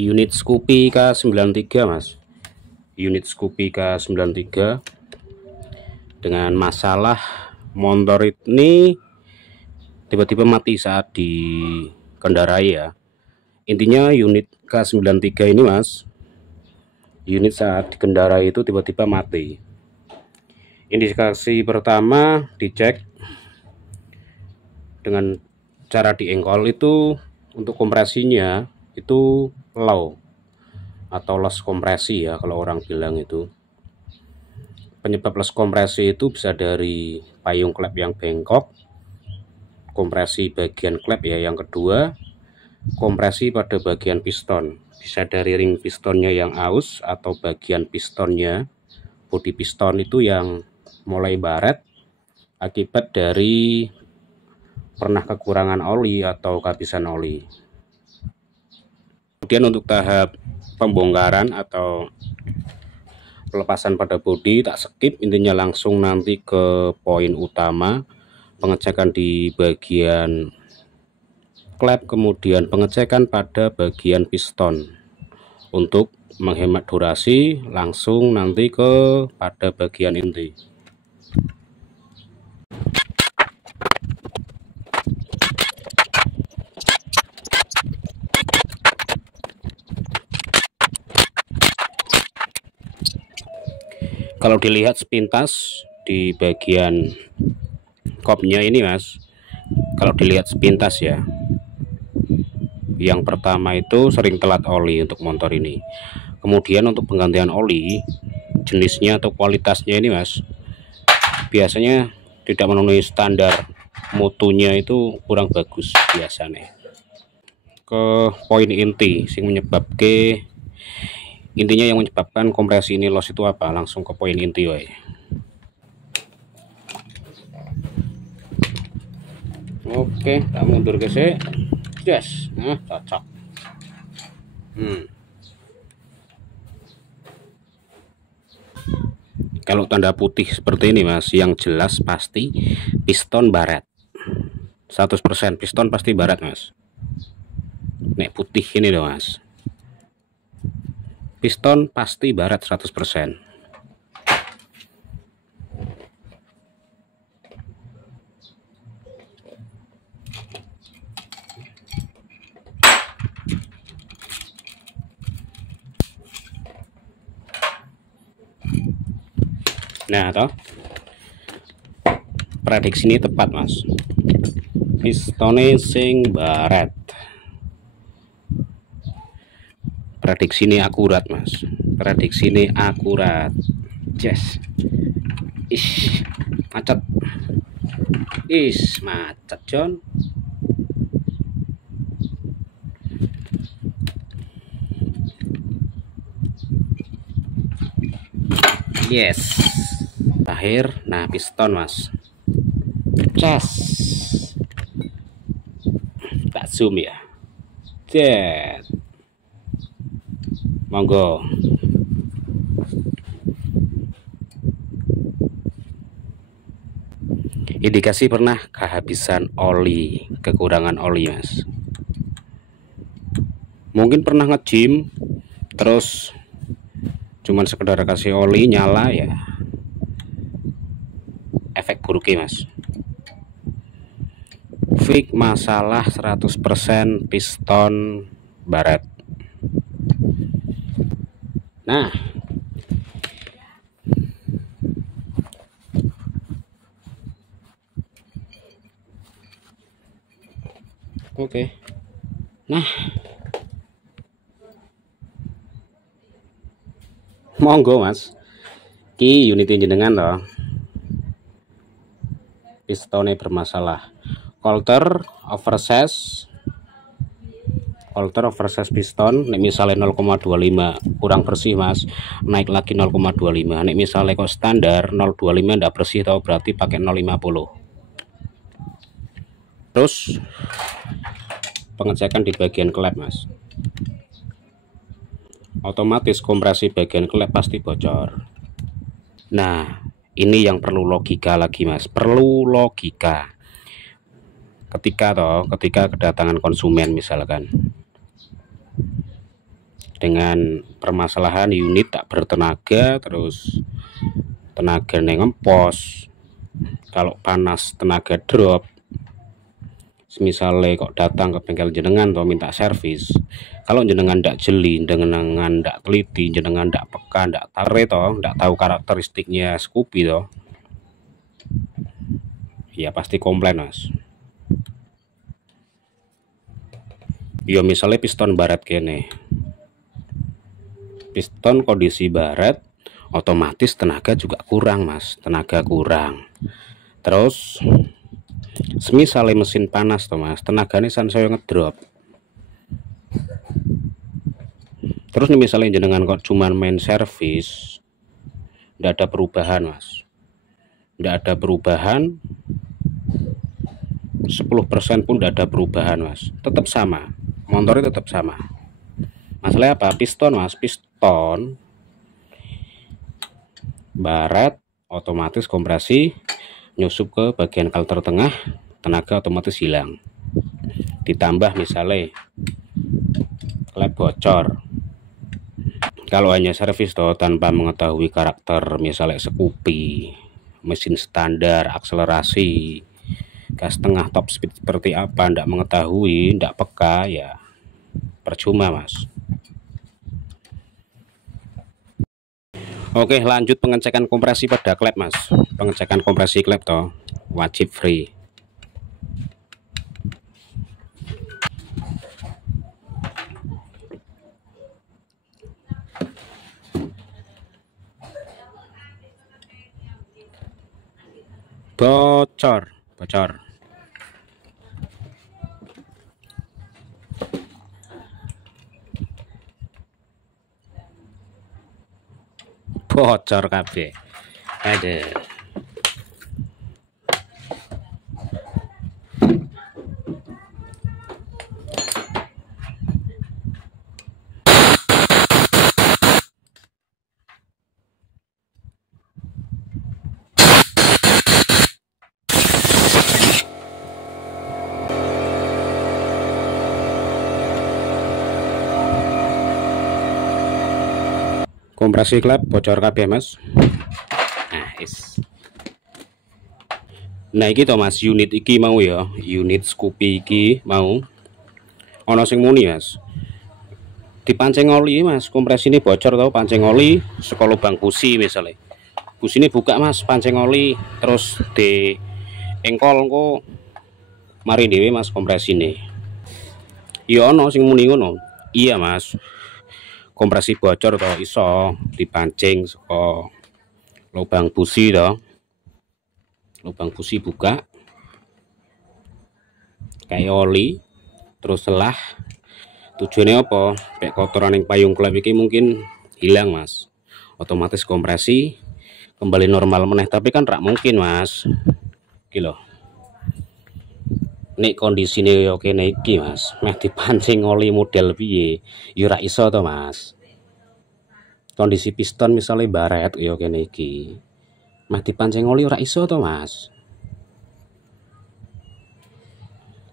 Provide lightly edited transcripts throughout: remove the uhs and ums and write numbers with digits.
unit Scoopy K93 mas, unit Scoopy K93 dengan masalah motor ini tiba-tiba mati saat dikendarai ya. Intinya unit K93 ini mas, unit saat dikendarai itu tiba-tiba mati. Indikasi pertama dicek dengan cara diengkol itu untuk kompresinya itu low atau less kompresi ya kalau orang bilang. Itu penyebab less kompresi itu bisa dari payung klep yang bengkok, kompresi bagian klep ya. Yang kedua, kompresi pada bagian piston, bisa dari ring pistonnya yang aus atau bagian pistonnya, bodi piston itu yang mulai baret akibat dari pernah kekurangan oli atau kehabisan oli. Kemudian untuk tahap pembongkaran atau pelepasan pada bodi tak skip, intinya langsung nanti ke poin utama, pengecekan di bagian klep, kemudian pengecekan pada bagian piston. Untuk menghemat durasi langsung nanti ke pada bagian inti. Kalau dilihat sepintas di bagian kopnya ini mas, kalau dilihat sepintas ya, yang pertama itu sering telat oli untuk motor ini. Kemudian untuk penggantian oli, jenisnya atau kualitasnya ini mas, biasanya tidak memenuhi standar, mutunya itu kurang bagus biasanya. Ke poin inti intinya yang menyebabkan kompresi ini loss itu apa, langsung ke poin inti woy. Oke, tak mundur ke sini. Yes, nah cocok. Kalau tanda putih seperti ini mas, yang jelas pasti piston baret. 100% piston pasti baret mas. Nek putih ini loh mas, piston pasti baret 100%. Nah toh, prediksi ini tepat mas, pistonnya sing baret. Prediksi ini akurat mas, prediksi ini akurat. Yes, ish macet, macet John. Yes, akhir. Nah piston mas, cas, tak zoom ya. Jet, monggo. Indikasi pernah kehabisan oli, kekurangan oli mas. Mungkin pernah nge-gym terus cuman sekedar kasih oli nyala ya, efek buruknya mas. Fix masalah 100% piston baret. Nah oke. Nah monggo mas, ki unit jenengan loh, pistonnya bermasalah, coulter oversize piston. Nek misalnya 0,25 kurang bersih mas, naik lagi 0,25. nek misalnya kok standar 0,25 ndak bersih tau, berarti pakai 0,50. Terus pengecekan di bagian klep mas, otomatis kompresi bagian klep pasti bocor. Nah ini yang perlu logika lagi mas, perlu logika. Ketika kedatangan konsumen misalkan dengan permasalahan unit tak bertenaga, terus tenaga ngempos, kalau panas tenaga drop. Misalnya kok datang ke bengkel jenengan atau minta servis, kalau jenengan ndak jeli, jenengan ndak teliti, jenengan ndak peka, ndak tare toh, ndak tahu karakteristiknya Scoopy toh, ya pasti komplain mas. Yo misalnya piston baret kene, piston kondisi baret, otomatis tenaga juga kurang mas, tenaga kurang. Terus semisal mesin panas toh mas, tenaganya saya ngedrop. Terus nih misalnya jenengan kok cuman main servis, ndak ada perubahan mas, ndak ada perubahan, 10% pun ndak ada perubahan mas, tetap sama, motornya tetap sama. Masalahnya apa? Piston mas, piston baret otomatis kompresi nyusup ke bagian kalter tengah, tenaga otomatis hilang. Ditambah misalnya klep bocor, kalau hanya servis toh tanpa mengetahui karakter misalnya Scoopy, mesin standar, akselerasi, gas tengah, top speed seperti apa, ndak mengetahui, ndak peka, ya percuma mas. Oke, lanjut pengecekan kompresi pada klep mas. Pengecekan kompresi klep toh wajib free. Bocor bocor bocor kabeh. Ada kompresi klep bocor kabeh mas. Nah iki to mas, unit iki mau ya, unit Scoopy iki mau ono sing muni mas, dipancing oli mas, kompresi ini bocor tau, pancing oli saka lubang busi, misalnya busi ini buka mas, pancing oli terus di engkol kok mari dewe mas kompresi ini. Ya ono sing muni ngono. Iya mas, kompresi bocor toh iso dipancing saka lubang busi toh, lubang busi buka kayak oli terus selah, tujuannya apa? Kayak kotoran yang payung klep ini mungkin hilang mas, otomatis kompresi kembali normal meneh. Tapi kan rak mungkin mas, kilo nek kondisine oke iki mas, meh dipancing oli model piye ya ora iso to mas. Kondisi piston misalnya baret ya oke iki, meh dipancing oli ora iso to mas.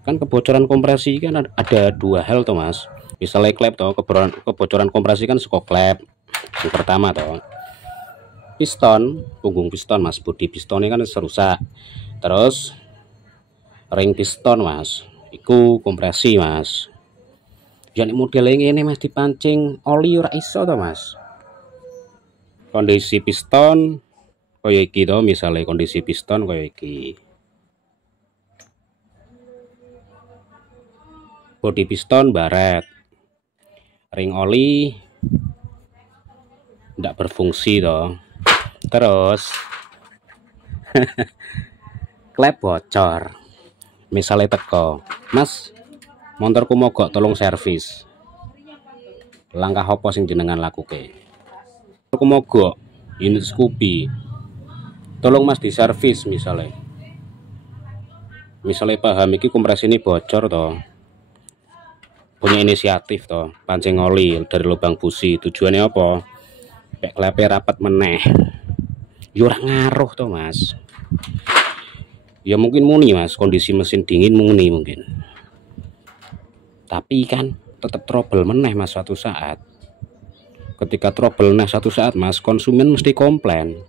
Kan kebocoran kompresi kan ada dua hal to mas. Misalnya klep toh, kebocoran kompresi kan saka klep yang pertama toh, piston, punggung piston mas, bodi pistonnya kan rusak, terus ring piston mas, iku kompresi mas. Jadi modelnya ini mas dipancing oli ora iso to mas. Kondisi piston kaya iki to, misalnya kondisi piston kaya iki, bodi piston baret, ring oli ndak berfungsi toh, terus klep bocor. Misalnya teko mas, motorku mogok tolong servis, langkah apa sing jenengan lakuke? Motorku mogok unit Scoopy, tolong mas diservis. Misalnya paham iki kompresi ini bocor toh, punya inisiatif toh, pancing oli dari lubang busi, tujuannya apa? Kayak klepe rapat meneh, yura ngaruh toh mas. Ya mungkin muni mas, kondisi mesin dingin muni mungkin, tapi kan tetap trouble meneh mas suatu saat. ketika trouble nah satu saat Mas, konsumen mesti komplain.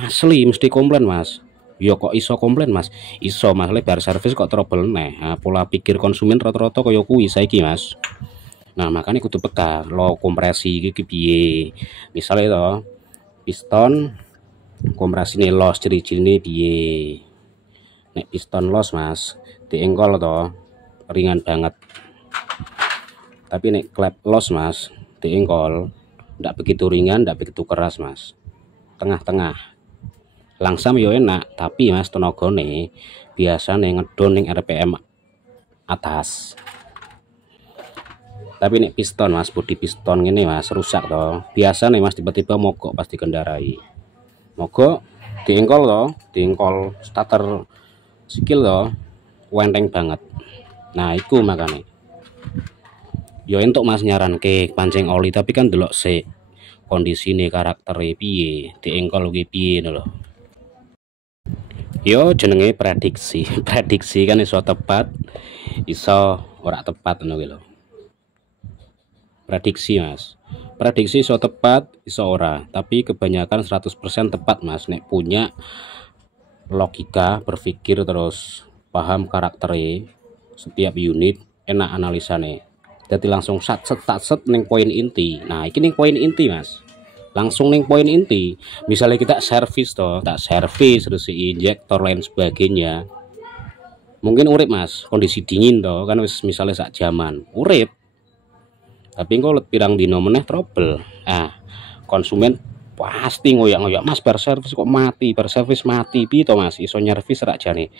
Asli mesti komplain Mas. Yo kok iso komplain Mas? Iso Mas, lebar servis kok trouble neh. Nah, pola pikir konsumen rata-rata kaya kuwi saiki Mas. Nah, makanya kudu peka lo kompresi iki piye. Misale to, piston kompresine los ciri-cirine piye. Nek piston los Mas, diengkol to ringan banget. Tapi nek klep los Mas, diengkol ndak begitu ringan, ndak begitu keras Mas. Tengah-tengah. Langsam yo enak, tapi Mas tenagane biasane ngedon ning RPM atas. Tapi nek piston Mas, bodi piston ngene Mas rusak to. Biasane Mas tiba-tiba mogok pas dikendarai. Mogok diengkol to, diengkol starter skill to wenteng banget. Nah, iku makane. Yo entuk Mas nyaranke pancing oli, tapi kan delok sik kondisine karaktere piye, diengkol kuwi piye lho. Yo jenenge prediksi. Prediksi kan iso tepat, iso ora tepat ngono kuwi lho. Prediksi Mas. Prediksi iso tepat, iso ora, tapi kebanyakan 100% tepat Mas nek punya logika berpikir terus paham karaktere setiap unit, enak analisane. Jadi langsung set ning poin inti. Nah, iki ning poin inti Mas. Langsung ning poin inti. Misalnya kita servis toh, tak servis terus injektor lain sebagainya, mungkin urip Mas, kondisi dingin toh kan wis misalnya sak jaman urip, tapi engko pirang dino meneh trouble. Konsumen pasti ngoyak-ngoyak Mas, bar servis kok mati, bar servis mati piye to Mas, iso nyervis rak jane.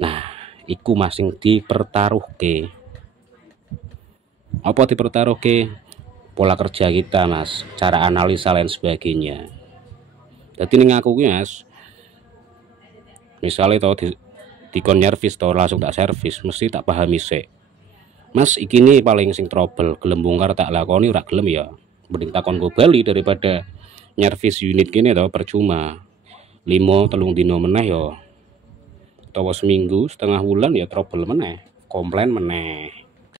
Nah, iku Mas sing dipertaruhke. Apa dipertaruhke? Pola kerja kita Mas, cara analisa lain sebagainya. Jadi ning aku ki Mas, misalnya tau dikon nyervis tau langsung tak servis, mesti tak pahami sik. Mas iki nih paling sing trouble, gelem bongkar tak lakoni ora gelem ya. Mending takon go bali daripada nyervis unit kene tau percuma. 5-3 dino meneh ya. Utawa seminggu, setengah bulan ya trouble meneh, komplain meneh.